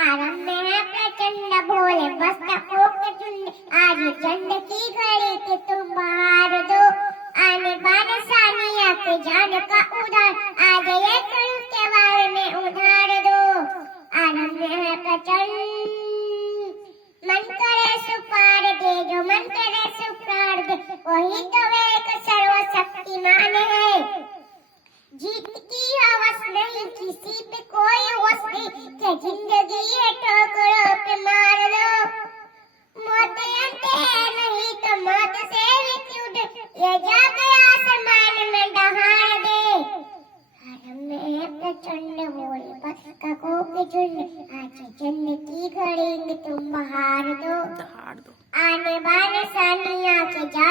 आराम में है प्रचंड भोले बसता कोक चुंड आज चंड की घड़ी के तुम बाहर दो आने बाने सानिया के जान का उधार आज ये कल के बारे में उधार दो आराम में है प्रचंड मन करे सुपार दे जो मन करे सुपार दे वही तो एक सर्वशक्तिमान है जीत की हवस नहीं किसी पे कोई वस नहीं कि जिंदगी ये ठोकरों पे मार दो मौत अंत है नहीं तो मौत से भी क्यों डर ये जाके आसमान में दहाड़ दे हरम में प्रचंड बोले बस का कोक झुंड आज जन्म की घड़ी में तुम बहार दो आने बाने सानिया के जा